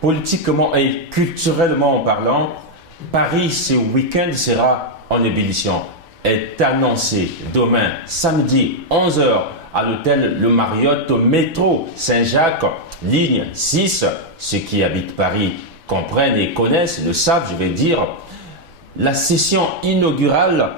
politiquement et culturellement en parlant, Paris ce week-end sera en ébullition. Est annoncé demain, samedi, 11 h à l'hôtel Le Marriott au métro Saint-Jacques, ligne 6. Ceux qui habitent Paris comprennent et connaissent, le savent, je vais dire, la session inaugurale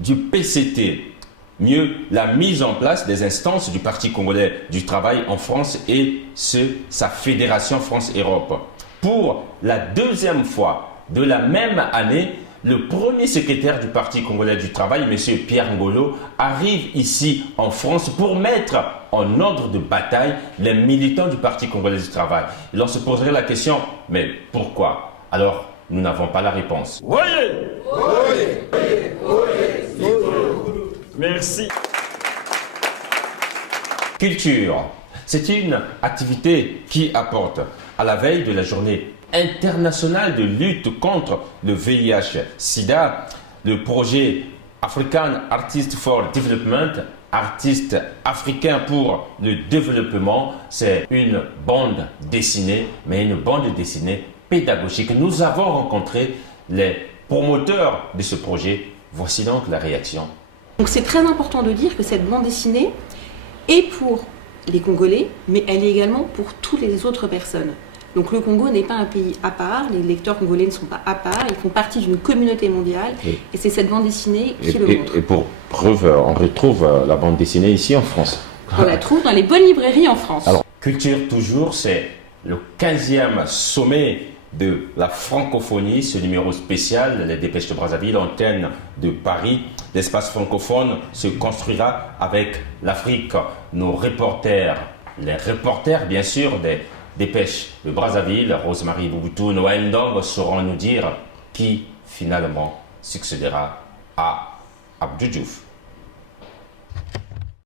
du PCT. Mieux, la mise en place des instances du Parti congolais du travail en France et sa fédération France-Europe. Pour la deuxième fois de la même année, le premier secrétaire du Parti congolais du travail, M. Pierre Ngolo, arrive ici en France pour mettre en ordre de bataille les militants du Parti congolais du travail. Et l'on se poserait la question, mais pourquoi? Alors, nous n'avons pas la réponse. Oui. Merci. Culture, c'est une activité qui apporte, à la veille de la journée internationale de lutte contre le VIH-Sida, le projet African Artists for Development, artistes africains pour le développement, c'est une bande dessinée, mais une bande dessinée pédagogique. Nous avons rencontré les promoteurs de ce projet. Voici donc la réaction. Donc c'est très important de dire que cette bande dessinée est pour les Congolais, mais elle est également pour toutes les autres personnes. Donc le Congo n'est pas un pays à part, les lecteurs congolais ne sont pas à part, ils font partie d'une communauté mondiale et c'est cette bande dessinée qui le montre. Et pour preuve, on retrouve la bande dessinée ici en France. On la trouve dans les bonnes librairies en France. Alors, culture toujours, c'est le 15e sommet de la francophonie, ce numéro spécial, les Dépêches de Brazzaville, antenne de Paris. L'espace francophone se construira avec l'Afrique. Nos reporters, les reporters bien sûr des Dépêches de Brazzaville, Rosemary Bouboutou, Noël Ndong sauront nous dire qui finalement succédera à Abdou Diouf.